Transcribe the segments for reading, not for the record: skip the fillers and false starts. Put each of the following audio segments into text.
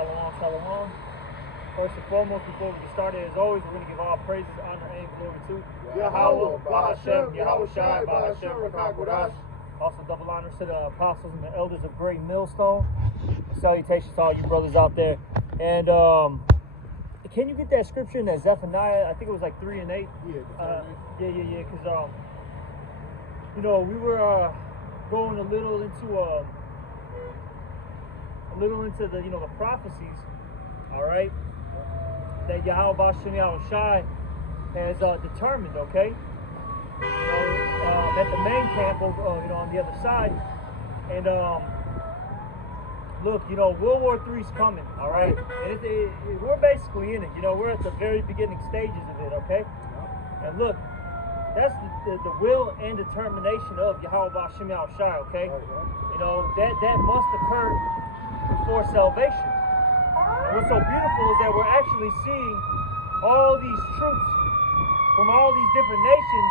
Shalom, shalom. First and foremost, before we get started, as always, we're going to give all praises, honor, and glory to Yahweh, Bahashem, Yahweh Shai, Bahashem, Rakakodash. Also, double honors to the apostles and the elders of Great Millstone. Salutations to all you brothers out there. And can you get that scripture in that Zephaniah? I think it was like 3 and 8. Yeah. Because we were going a little into the the prophecies. All right, that Yahweh Bashem Yahweh Shai has determined. Okay, at the main camp on the other side, and look, World War III's coming. All right, and we're basically in it. We're at the very beginning stages of it. Okay, and look, that's the will and determination of Yahweh Bashem Yahweh Shai. Okay, that must occur before salvation. And what's so beautiful is that we're actually seeing all these troops from all these different nations.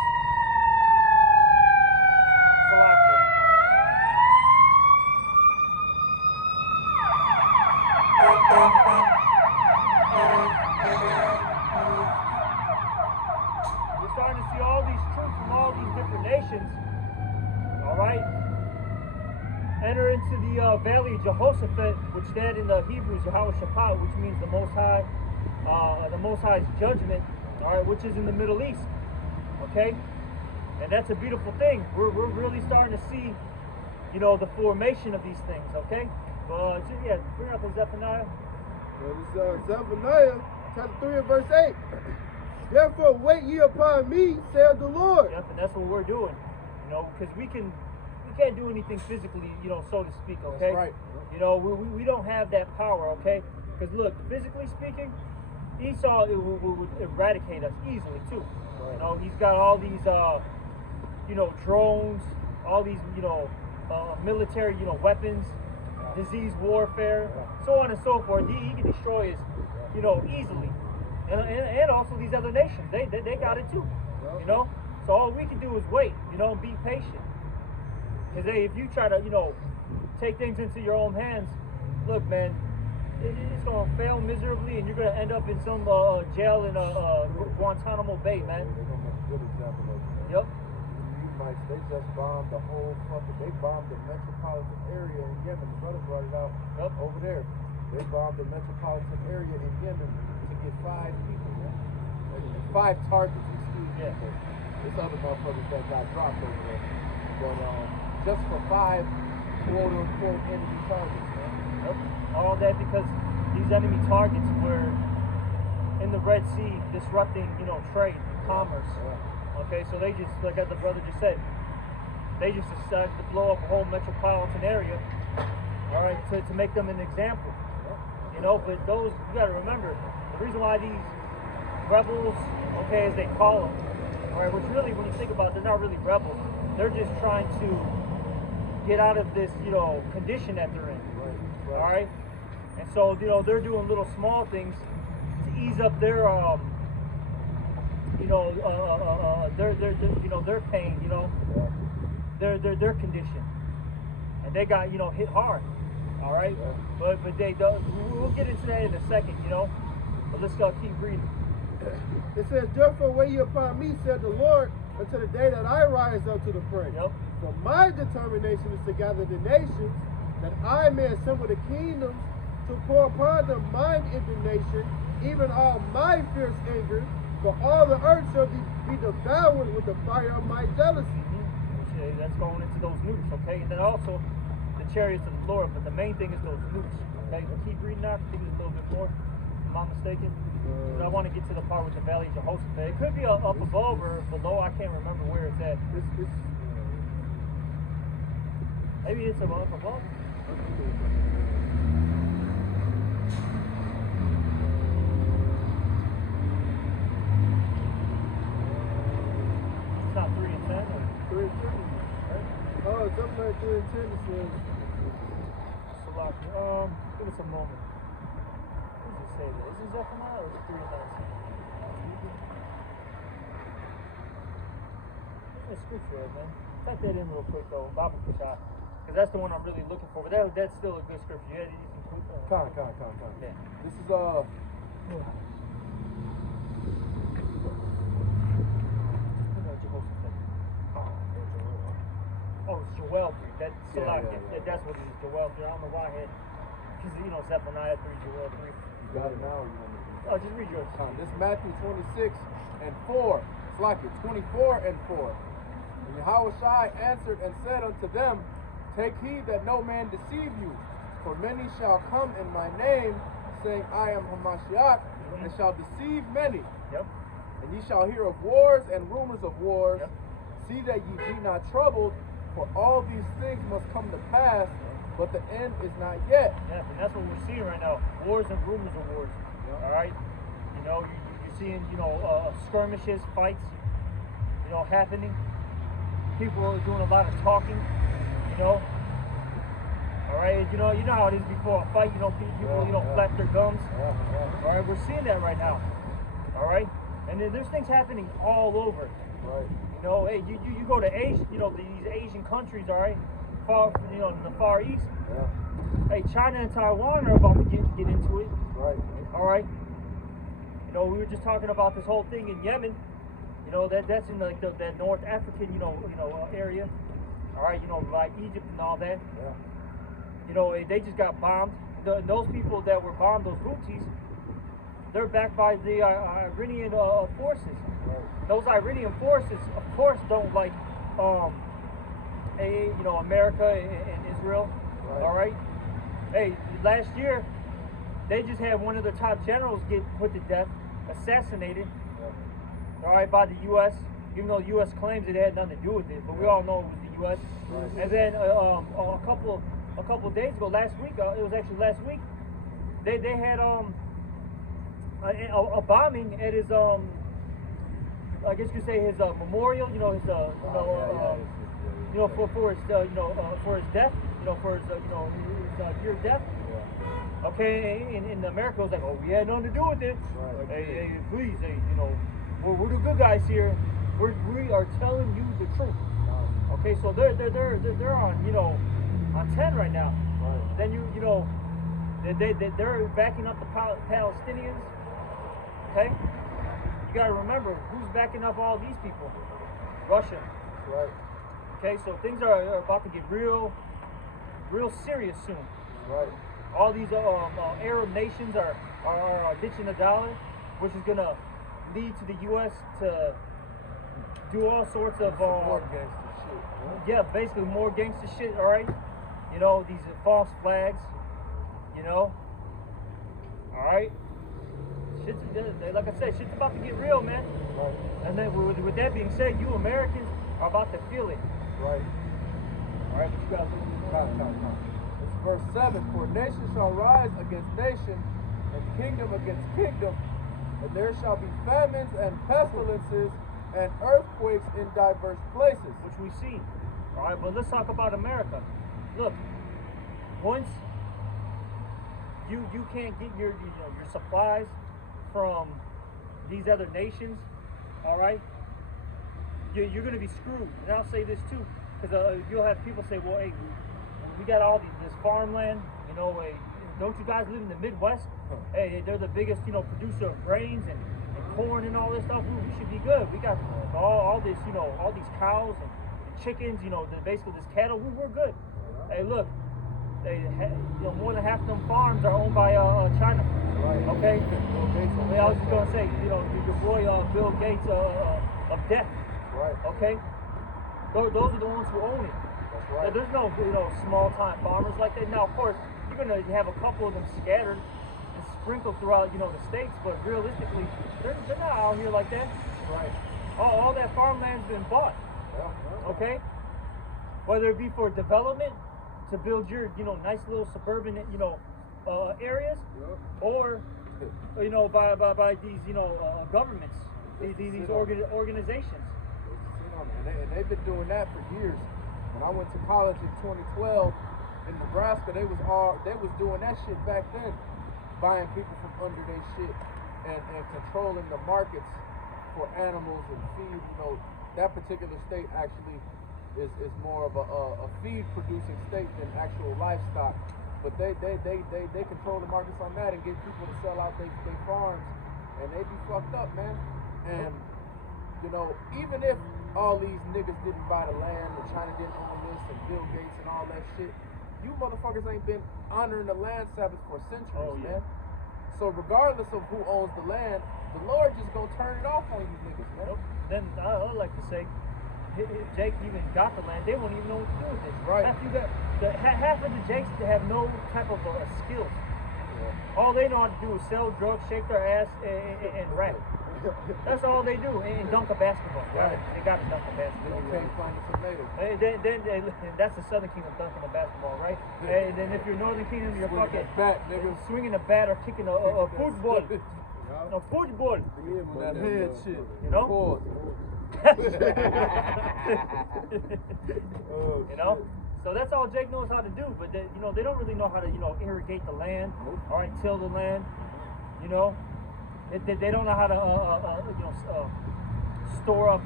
We're starting to see all these troops from all these different nations, all right, enter into the valley of Jehoshaphat, which that in the Hebrew is Yahweh Shaphat, which means the Most High's judgment, all right, which is in the Middle East, okay? And that's a beautiful thing. We're really starting to see, the formation of these things, okay? But bring up the Zephaniah. Well, it's Zephaniah, chapter 3 and verse 8. Therefore wait ye upon me, saith the Lord. Yep, and that's what we're doing, because we can't do anything physically, so to speak, okay? That's right. We don't have that power, okay? Because look, physically speaking, Esau would eradicate us easily too. Right. He's got all these, drones, all these, military, weapons, disease warfare, so on and so forth. He can destroy us, easily. And also these other nations, they got it too, So all we can do is wait, and be patient. Because if you try to, take things into your own hands, look, man, it's going to fail miserably, and you're going to end up in some jail in Guantanamo Bay, man. They're going to make a good example of it. Yep. They just bombed the whole they bombed the metropolitan area in Yemen. The brother brought it out over there. They bombed the metropolitan area in Yemen to get 5 people, man. 5 targets, excuse me. This other motherfuckers that got dropped over there. But just for 5 quote-unquote enemy targets, man. Yep. All that because these enemy targets were in the Red Sea disrupting, trade, commerce. Okay, so they just, like the brother just said, they just decided to blow up a whole metropolitan area, all right, to make them an example. But those, you got to remember, the reason why these rebels, okay, as they call them, all right, which really, when you think about it, they're not really rebels. They're just trying to get out of this, condition that they're in, all right? And so, they're doing little small things to ease up their, their pain, their condition. And they got, hit hard, all right? But we'll get into that in a second, but let's keep reading. It says, therefore wait ye upon me, said the Lord, until the day that I rise up to the prey. Yep. For my determination is to gather the nations, that I may assemble the kingdoms, to pour upon them mine indignation, even all my fierce anger, for all the earth shall be devoured with the fire of my jealousy. Okay, that's going into those nukes, okay? And then also the chariots of the Lord, but the main thing is those nukes. Okay, keep reading that. I think there's a little bit more. Am I mistaken? But I want to get to the part with the valley of Jehoshaphat. It could be up above or below. I can't remember where it's at. Maybe it's above. It's not 3 and 10 or 3 and 10. Right? Oh, it's up there 3 and 10. It says. Give us a moment. What does it say there? Is it Zephaniah or is it 3 and 19? Where's the scripture at, man? Type that in real quick though, Bible Kashah. Because that's the one I'm really looking for. But that's still a good scripture. You can Con. Yeah. This is Oh, it's Joel 3. That's Yeah. That's what it is, Joel 3. I don't know why I had, because, you know, Zephaniah 3, Joel 3. You got it now, or you want me to? Oh, just read yours. This is Matthew 26:4. It's like it, 24:4. And Yahushua answered and said unto them, Take heed that no man deceive you, for many shall come in my name, saying, I am Hamashiach, and shall deceive many. Yep. And ye shall hear of wars and rumors of wars. Yep. See that ye be not troubled, for all these things must come to pass, but the end is not yet. Yeah, and that's what we're seeing right now. Wars and rumors of wars. Yep. All right? You know, you're seeing, you know, skirmishes, fights, you know, happening. People are doing a lot of talking, you know. All right? You know how it is before a fight, you know, people, you know, flap their gums. All right? We're seeing that right now. All right? And then there's things happening all over. Right. You know, hey, you go to Asia, you know, these Asian countries, all right, far, you know, in the Far East. Yeah. Hey, China and Taiwan are about to get into it. Right. All right. You know, we were just talking about this whole thing in Yemen. You know, that's in like that North African, area. All right, you know, like Egypt and all that. Yeah. You know, they just got bombed. Those people that were bombed, those Houthis, they're backed by the Iranian forces. Right. Those Iranian forces, of course, don't like, America and Israel. Right. All right. Hey, last year, they just had one of their top generals get put to death, assassinated. Yeah. All right, by the U.S. Even though the U.S. claims it had nothing to do with it, but we all know it was the U.S. Right. And then a couple of days ago, last week, it was actually last week, they had a bombing at his I guess you could say his memorial. You know, his for his death. You know, for his his pure death. Yeah. Okay, in America, it was like, oh, we had nothing to do with it. Right. Hey, please, hey, you know, we're the good guys here. We are telling you the truth. Okay, so they're on, you know, on 10 right now. Right. Then they're backing up the Palestinians. Okay, you gotta remember who's backing up all these people. Russia. Right. Okay, so things are about to get real serious soon. Right. All these Arab nations are ditching the dollar, which is gonna lead to the U.S. to do all sorts of more gangster shit. yeah, basically more gangster shit. All right, you know, these false flags. You know, all right. Shit's, like I said, shit's about to get real, man. Right. And then with that being said, you Americans are about to feel it. Right. All right, but you guys. It's verse 7. For nation shall rise against nation, and kingdom against kingdom, and there shall be famines and pestilences and earthquakes in diverse places. Which we see. All right, but let's talk about America. Look, once you can't get your supplies from these other nations, all right, you're going to be screwed. And I'll say this too, because you'll have people say, well, hey, we got all this farmland, you know, don't you guys live in the Midwest? Hey, they're the biggest, producer of grains and corn and all this stuff. We should be good. We got all this, all these cows and chickens, basically this cattle. We're good. Hey, look, more than half of them farms are owned by China. Right. Okay. I was just gonna say, your boy Bill Gates of death. Right. Okay. Those are the ones who own it. That's right. There's no small time farmers like that. Now, of course, you're gonna have a couple of them scattered and sprinkled throughout the states, but realistically, they're not out here like that. Right. All that farmland's been bought. Yeah. Okay. Whether it be for development, to build your nice little suburban areas, Yep. or by these governments, these organizations. And they've been doing that for years. When I went to college in 2012 in Nebraska, they was doing that shit back then, buying people from under their shit and controlling the markets for animals and feed. That particular state actually is more of a feed producing state than actual livestock. But they control the markets on that and get people to sell out their farms, and they be fucked up, man. And you know, even if all these niggas didn't buy the land and China didn't own this and Bill Gates and all that shit, you motherfuckers ain't been honoring the land Sabbath for centuries, man. So regardless of who owns the land, the Lord just gonna turn it off on you niggas, man. Then I would like to say, if Jake even got the land, they won't even know what to do with it. Right. After you got half of the Jakes have no type of skills. Yeah. All they know how to do is sell drugs, shake their ass, and rap. That's all they do, and dunk a basketball. Right. They got to dunk a basketball. Then you can't find the tomato. Then that's the Southern Kingdom dunking a basketball, right? And then if you're Northern Kingdom, you're fucking swinging a bat or kicking a football. A football. That head shit. You know? You know? So that's all Jake knows how to do, but they, you know, they don't really know how to, you know, irrigate the land, all right, till the land, you know. They don't know how to, store up,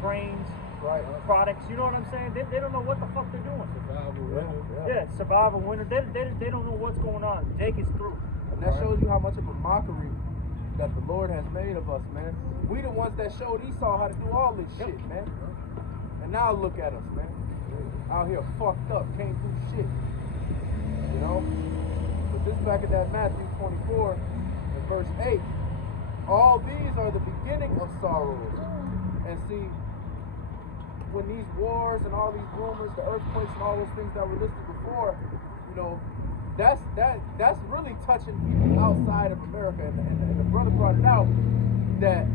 grains, right, products. You know what I'm saying? They don't know what the fuck they're doing. Survival winter. They don't know what's going on. Jake is through. And that shows you how much of a mockery that the Lord has made of us, man. We the ones that showed Esau how to do all this shit, man. And now look at us, man. Out here fucked up, can't do shit. You know? But this back in that Matthew 24 and verse 8. All these are the beginning of sorrows. And see, when these wars and all these rumors, the earthquakes and all those things that were listed before, you know, that's really touching people outside of America. And the brother brought it out that,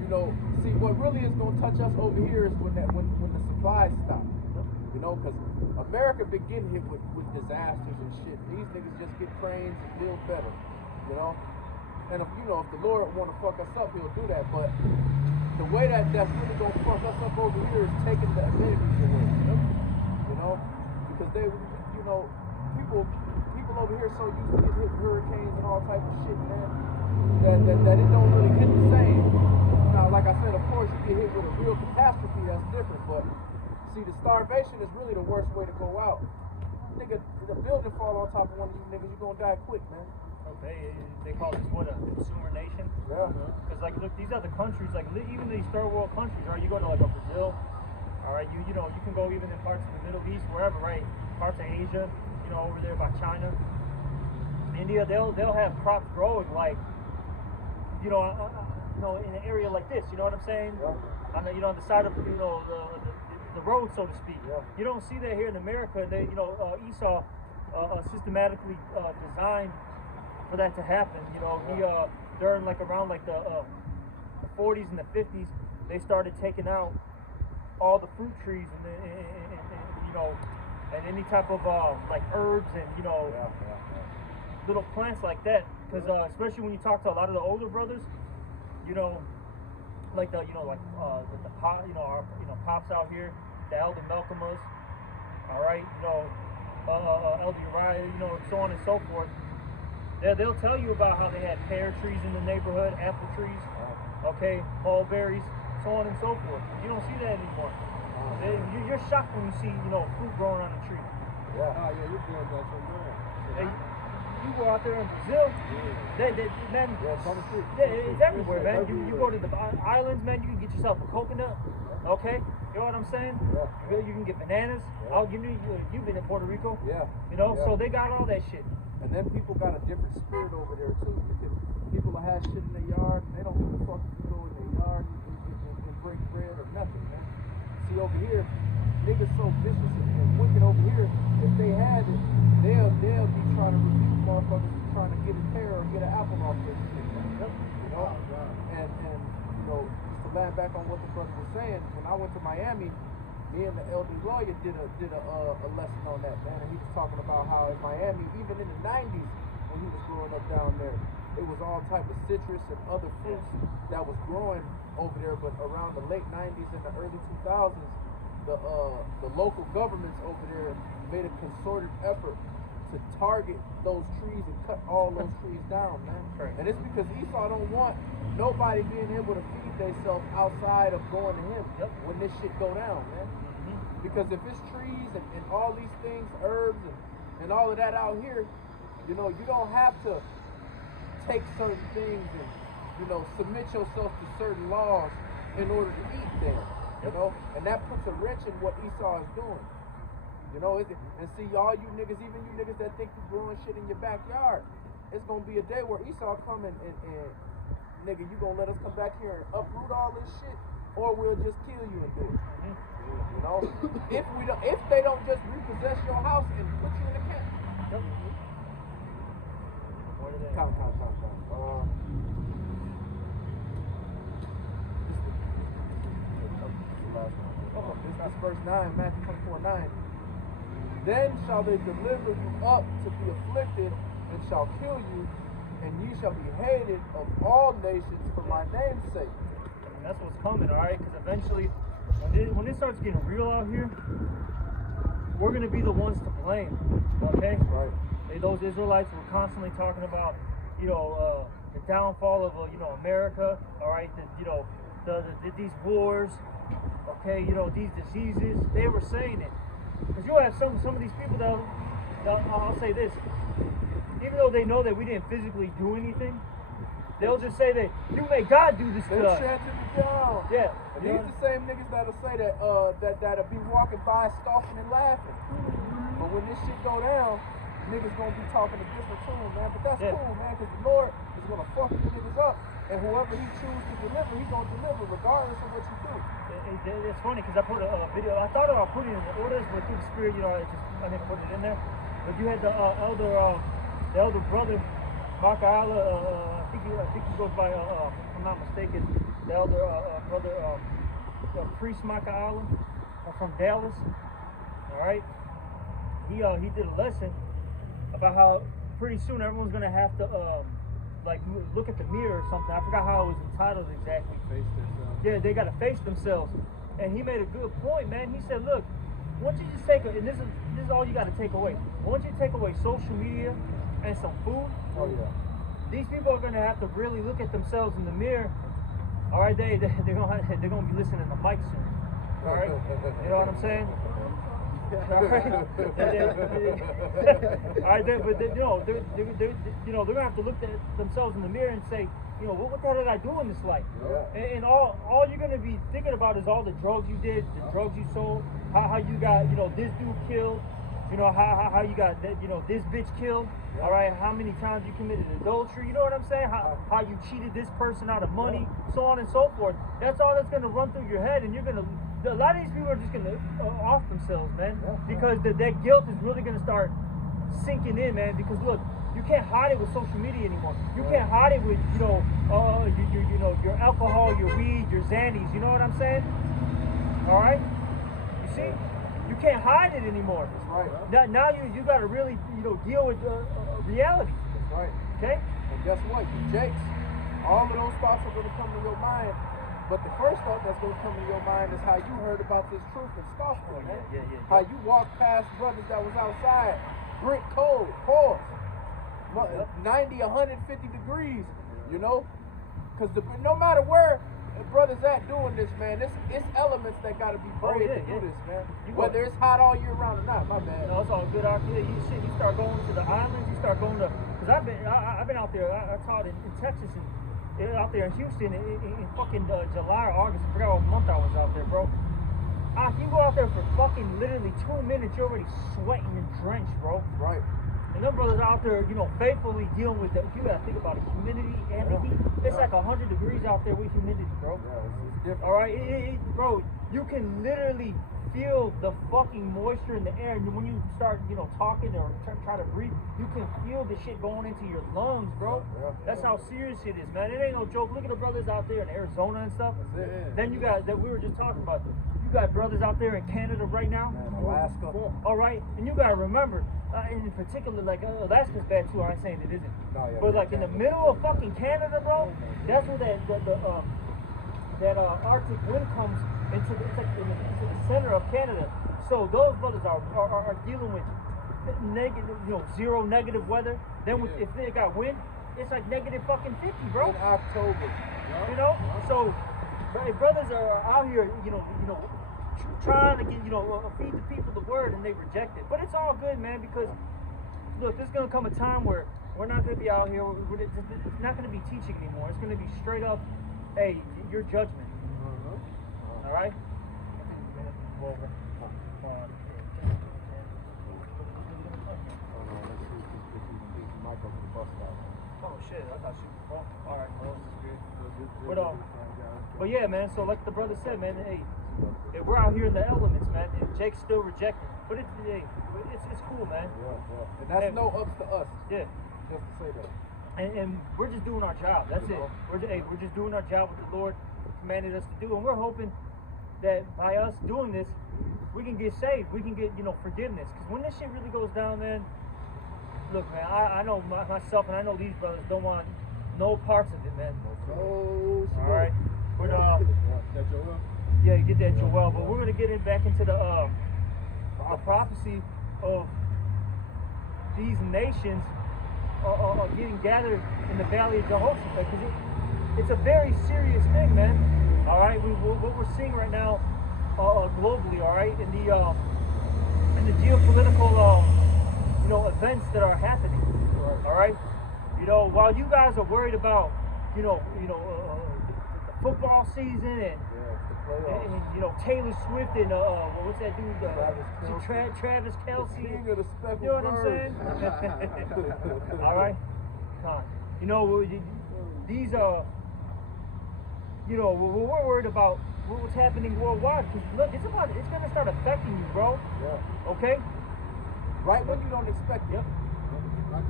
you know, see, what really is going to touch us over here is when the supplies stop. You know, because America been getting hit with disasters and shit. These niggas just get cranes and build better. You know? And if the Lord want to fuck us up, he'll do that. But the way that's really going to fuck us up over here is taking the amenities away. You know? Because they, people over here so used to get hit with hurricanes and all type of shit, man, that it don't really hit the same. Now, like I said, of course, you get hit with a real catastrophe, that's different. But see, the starvation is really the worst way to go out. Nigga, the building fall on top of one of these niggas, you're gonna die quick, man. They call this a consumer nation. Yeah. Because like, look, these other countries, like even these third world countries, right? You go to like a Brazil, all right. You can go even in parts of the Middle East, wherever, right? Parts of Asia, over there by China, India. They'll have crops growing like, in an area like this. You know what I'm saying? Yeah. On the side of the road, so to speak. Yeah. You don't see that here in America. They, Esau systematically designed for that to happen. He during around the 40s and the 50s, they started taking out all the fruit trees and any type of like herbs and little plants like that. Because especially when you talk to a lot of the older brothers, like the pops out here, the Elder Malcolmas, all right, Elder Uriah, so on and so forth. They'll tell you about how they had pear trees in the neighborhood, apple trees, okay, mulberries, so on and so forth. You don't see that anymore. You're shocked when you see, fruit growing on a tree. Yeah. Oh, yeah, you're doing that so good. You go out there in Brazil, man, it's everywhere, man. You go to the islands, man, you can get yourself a coconut, okay? You know what I'm saying? Yeah. You can get bananas. Yeah. You've been in Puerto Rico. Yeah. So they got all that shit. And then people got a different spirit over there, too. People will have shit in their yard, they don't give a fuck if you go in their yard and break bread or nothing, man. See, over here, niggas so vicious and wicked over here, if they had it, they'll be trying to rebuke motherfuckers trying to get a pear or get an apple off their shit. And just to land back on what the brother was saying, when I went to Miami, me and the elder lawyer did a lesson on that, man, and he was talking about how in Miami, even in the 90s, when he was growing up down there, it was all type of citrus and other fruits that was growing over there, but around the late 90s and the early 2000s, the local governments over there made a concerted effort to target those trees and cut all those trees down, man. Right. And it's because Esau don't want nobody being able to feed themselves outside of going to him when this shit go down, man. Because if it's trees and all these things, herbs and and all of that out here, you know, you don't have to take certain things and, you know, submit yourself to certain laws in order to eat there, you know, and that puts a wrench in what Esau is doing. You know, and see, all you niggas, even you niggas that think you growing shit in your backyard, it's gonna be a day where Esau come and nigga, you gonna let us come back here and uproot all this shit, or we'll just kill you and do it. You know, if they don't just repossess your house and put you in the camp. Count. This verse 9, Matthew 24:9. Then shall they deliver you up to be afflicted, and shall kill you, and ye shall be hated of all nations for my name's sake. And that's what's coming, all right? Because eventually, when it starts getting real out here, we're going to be the ones to blame, okay? Right. Those Israelites were constantly talking about, you know, the downfall of, you know, America, all right? You know, these wars, okay? You know, these diseases. They were saying it. Because you'll have some of these people that I'll say this, even though they know that we didn't physically do anything, they'll just say that you made God do this to us. Yeah. And these the same niggas that'll say that'll be walking by scoffing and laughing. But when this shit go down, niggas gonna be talking a different tune, man. But that's cool, man, because the Lord is gonna fuck these niggas up. And whoever he chooses to deliver, he's gonna deliver regardless of what you do. It's funny because I put a video. I thought about putting it in the orders, but through the spirit, you know, I didn't put it in there. But you had the elder brother, Maka'ala. I think he goes by, if I'm not mistaken, the elder brother, priest Maka'ala from Dallas. All right, he did a lesson about how pretty soon everyone's gonna have to like look at the mirror or something. I forgot how it was entitled exactly. Face themselves. Yeah, they gotta face themselves. And he made a good point, man. He said, look, why don't you just take and this is all you gotta take away. Why don't you take away social media and some food? Oh yeah. These people are gonna have to really look at themselves in the mirror. All right, they're gonna be listening to Mike soon. All right, you know what I'm saying? All right, all right, but you know, they're gonna have to look at themselves in the mirror and say, you know, what the hell did I do in this life? Yeah. And all you're gonna be thinking about is all the drugs you did, the drugs you sold, how you got, you know, this dude killed, you know, how you got, you know, this bitch killed. Yeah. All right, how many times you committed adultery? You know what I'm saying? How you cheated this person out of money, so on and so forth. That's all that's gonna run through your head, and you're gonna. A lot of these people are just gonna off themselves, man, because that guilt is really gonna start sinking in, man. Because look, you can't hide it with social media anymore. You can't hide it with, you know, your alcohol, your weed, your Xannies. You know what I'm saying? All right. You see, you can't hide it anymore. That's right. Now you got to really, you know, deal with reality. That's right. Okay. And guess what? You jakes, all of those thoughts are gonna come to your mind. But the first thought that's going to come to your mind is how you heard about this truth and scoffed on it. Yeah. How you walked past brothers that was outside, brick cold, pause, 90, 150 degrees, you know? Because no matter where brothers at doing this, man, it's elements that got to be brave to do this, man. Whether it's hot all year round or not, my bad. No, it's all good out there. You start going to the islands, you start going to, because I've been out there, I taught in Texas and out there in Houston in fucking July or August. I forgot what month I was out there, bro. You go out there for fucking literally 2 minutes, you're already sweating and drenched, bro. Right. And them brothers out there, you know, faithfully dealing with you gotta think about the humidity and the heat. It's like 100 degrees out there with humidity, bro. Yeah, it's different. All right, bro, you can literally feel the fucking moisture in the air, and when you start, you know, talking or try to breathe, you can feel the shit going into your lungs, bro. That's how serious it is, man. It ain't no joke. Look at the brothers out there in Arizona and stuff. Then you got that we were just talking about. You got brothers out there in Canada right now. Alaska. All right, and you gotta remember, in particular, like Alaska's bad too. I ain't saying it isn't, but like in the middle of fucking Canada, bro, that's where that Arctic wind comes into the center of Canada. So those brothers are dealing with negative, you know, zero negative weather. Then if they got wind, it's like negative fucking 50, bro. In October. You know, so brothers are out here, you know, trying to get, you know, feed the people the word, and they reject it. But it's all good, man, because look, there's gonna come a time where we're not gonna be out here. It's not gonna be teaching anymore. It's gonna be straight up, hey, your judgment. All right. Oh shit! I thought she. Oh, all right. Well, but yeah, man. So like the brother said, man. Hey, we're out here in the elements, man. And Jake's still rejecting, but it's cool, man. Yeah. And that's no ups to us. Yeah. Just to say that. And we're just doing our job. That's it. We're just doing our job what the Lord commanded us to do, and we're hoping that by us doing this, we can get saved. We can get forgiveness. Because when this shit really goes down, man. Look, man, I know myself, and I know these brothers don't want no parts of it, man. No. All right. But that Joel? Yeah, you get that Joel. But we're gonna get back into the prophecy of these nations are getting gathered in the Valley of Jehoshaphat, because it's a very serious thing, man. All right, what we're seeing right now, globally, all right, in the geopolitical, events that are happening, all right. While you guys are worried about, the football season and Taylor Swift and what's that dude? Travis Kelce. King of the speckled You know what I'm saying? All right. These we're worried about what's happening worldwide, because look, it's gonna start affecting you, bro. Yeah. Okay. Right when you don't expect it. I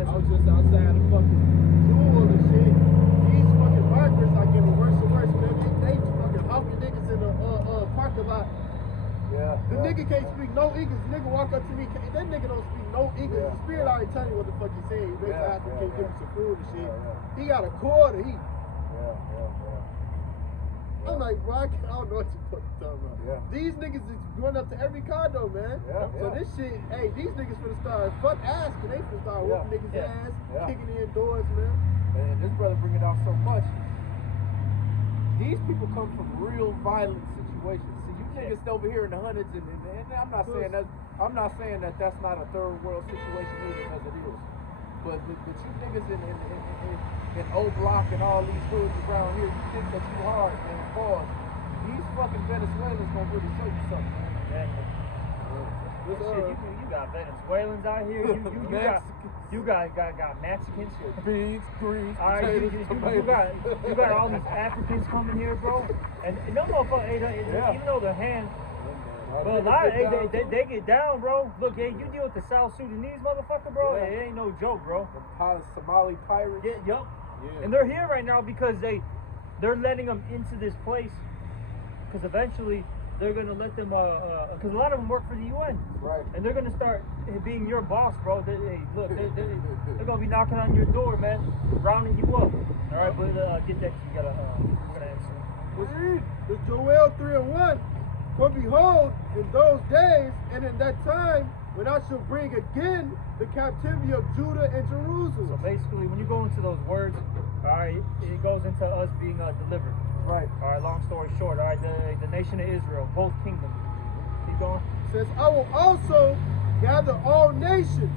Yep. was just outside the fucking jewel and shit. These fucking markers are getting worse and worse, man. They fucking hawking niggas in the parking lot. Yeah. The nigga can't speak no English. The nigga walk up to me, that nigga don't speak no English. The spirit already tell you what the fuck he saying. He makes African, can't give him some food and shit. He got a quarter. I'm like, bro, I don't know what you fucking talking about. Yeah. These niggas is going up to every condo, man. So this shit, hey, these niggas finna start fuck asking. They finna start whooping niggas' ass, kicking in doors, man. And this brother bringing out so much. These people come from real violent situations. See, you niggas over here in the hundreds, and I'm not saying that that's not a third world situation either, as it is. But you niggas in O Block and all these hoods around here, you think that you hard, man. Pause. These fucking Venezuelans gonna really show you something. Shit, you got Venezuelans out here. You got Mexicans. Beans, greens, all right, you got all these Africans coming here, bro. And no motherfucker, even though they're hands. But a lot of they get down, bro. Look, hey, you deal with the South Sudanese motherfucker, bro. It ain't no joke, bro. The Somali pirates. Yup. And they're here right now because they're letting them into this place. Because eventually they're gonna let them. Because a lot of them work for the UN. Right. And they're gonna start being your boss, bro. They're gonna be knocking on your door, man, rounding you up. All right, but get that. We're gonna answer. The Joel 3:1. For behold, in those days and in that time, when I shall bring again the captivity of Judah and Jerusalem. So basically, when you go into those words, all right, it goes into us being delivered. Right. All right, long story short, all right, the nation of Israel, both kingdoms. Keep going. It says, I will also gather all nations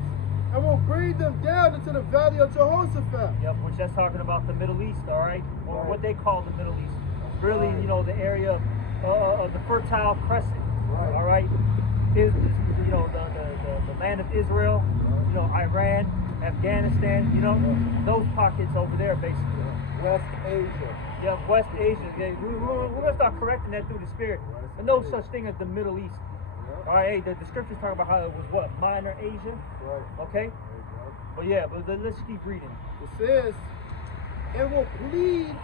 and will bring them down into the valley of Jehoshaphat. Yep, which that's talking about the Middle East, all right? Or what they call the Middle East. Really, the area of the Fertile Crescent, all right? Is the land of Israel, Iran, Afghanistan, those pockets over there, basically. West Asia. Yeah, West Asia. Yeah, we're gonna start correcting that through the Spirit. There's no such thing as the Middle East. All right, hey, the scriptures talk about how it was what, Minor Asia. Right. Okay. But yeah, but let's keep reading. It says, and will plead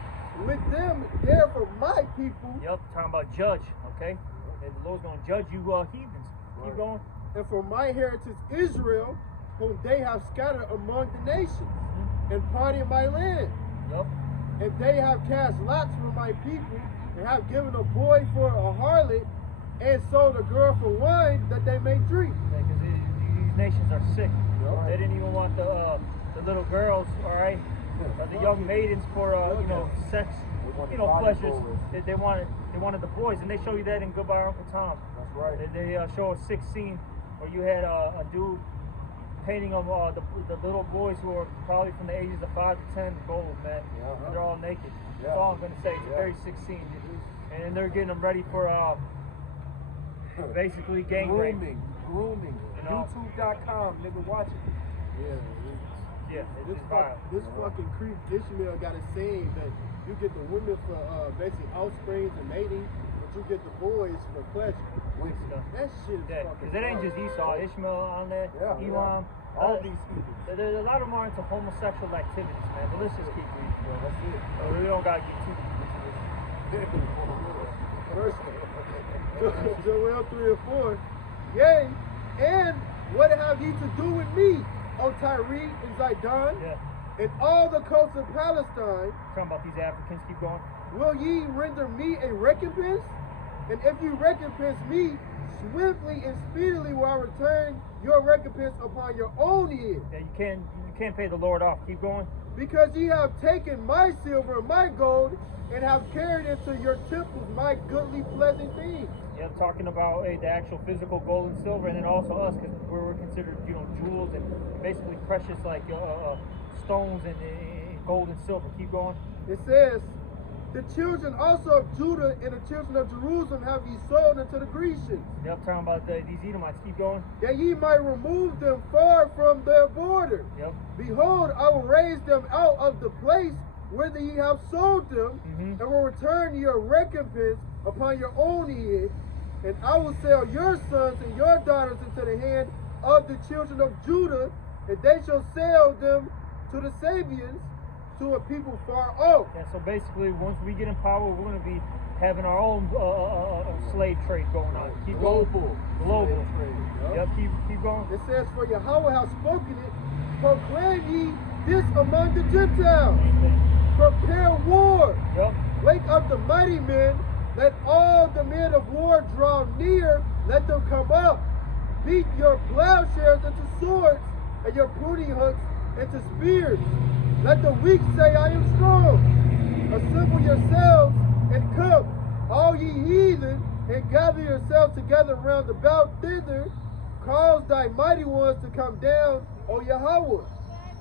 with them there for my people. Yep, talking about judge. Okay, and the Lord's gonna judge you, heathens. Keep going. And for my heritage Israel, whom they have scattered among the nations, and parted my land. Yep. And they have cast lots for my people, and have given a boy for a harlot, and sold a girl for wine that they may drink. Yeah, because these nations are sick. They didn't even want the little girls, all right, the young maidens for sex, pleasures. They wanted the boys, and they show you that in Goodbye Uncle Tom. That's right. They show a 6 scene where you had a dude painting of the little boys who are probably from the ages of 5 to 10 gold, man. Yeah. And they're all naked. Yeah. That's all I'm gonna say. It's a very sick scene, and they're getting them ready for basically gang rape. Grooming. You know? YouTube.com, nigga, watch it. Yeah, This it's vile. fucking creep Ishmael got a saying that you get the women for basically offsprings and mating, but you get the boys for pleasure. That shit is Yeah, fucking because it ain't just Esau, Ishmael on there, Yeah, Elam. All these people. There's a lot of them are into homosexual activities, man. But let's just keep reading. Yeah, that's it. We don't gotta get too deep into this. Joel 3 and 4. Yea, and what have ye to do with me, O Tyre and Zidon, Yeah, and all the coasts of Palestine? talking about these Africans. Keep going. Will ye render me a recompense? And if you recompense me, swiftly and speedily will I return your recompense upon your own head. Yeah, you can't pay the Lord off. Keep going. Because ye have taken my silver and my gold, and have carried into your temples my goodly pleasant things. Yeah, I'm talking about the actual physical gold and silver, and then also us, because we're considered, jewels and basically precious like stones and gold and silver. Keep going. It says, the children also of Judah and the children of Jerusalem have ye sold unto the Grecians, Yeah, I'm talking about these Edomites. Keep going. that ye might remove them far from their border. Yep. Behold, I will raise them out of the place whither ye have sold them, Mhm. and will return your recompense upon your own head. And I will sell your sons and your daughters into the hand of the children of Judah, and they shall sell them to the Sabians, to a people far off. Yeah, so basically, once we get in power, we're going to be having our own slave trade going on. Keep going. Global. Slave trade. Yep, keep going. It says, for Yahweh hath spoken it, proclaim ye this among the Gentiles. Prepare war. Yep. Wake up the mighty men. Let all the men of war draw near. Let them come up. Beat your plowshares into swords, and your pruning hooks into spears. Let the weak say, I am strong. Assemble yourselves and come, all ye heathen, and gather yourselves together round about thither. Cause thy mighty ones to come down, O Yahweh.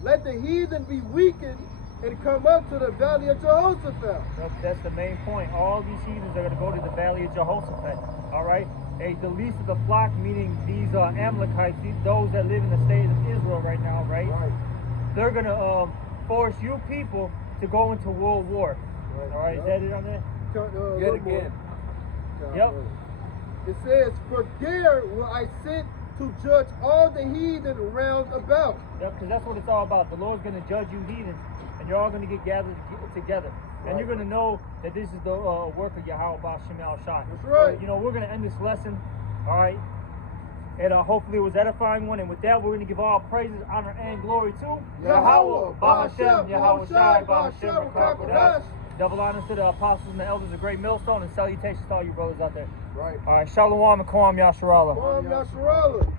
Let the heathen be weakened and come up to the valley of Jehoshaphat. Yep, that's the main point. All these heathens are going to go to the valley of Jehoshaphat. All right? The least of the flock, meaning these Amalekites, those that live in the state of Israel right now, right? They're going to force you people to go into world war. All right? Is that it on there? Yet again. Yep. It says, for there will I send to judge all the heathen round about. Yep, because that's what it's all about. The Lord's going to judge you heathens, and you're all going to get gathered together. And you're going to know that this is the work of Yahweh Ba'Shem El Shai. That's right. We're going to end this lesson, all right? And hopefully it was edifying one. And with that, we're going to give all praises, honor, and glory to Yahweh, Ba'Shem, Yahweh Shai, Ba'Shem, Ba'Shem, Rakakodash. Double honors to the apostles and the elders of Great Millstone, and salutations to all you brothers out there. Right. All right, Shalom and Kwam Yasharallah. Kwam Yasharallah.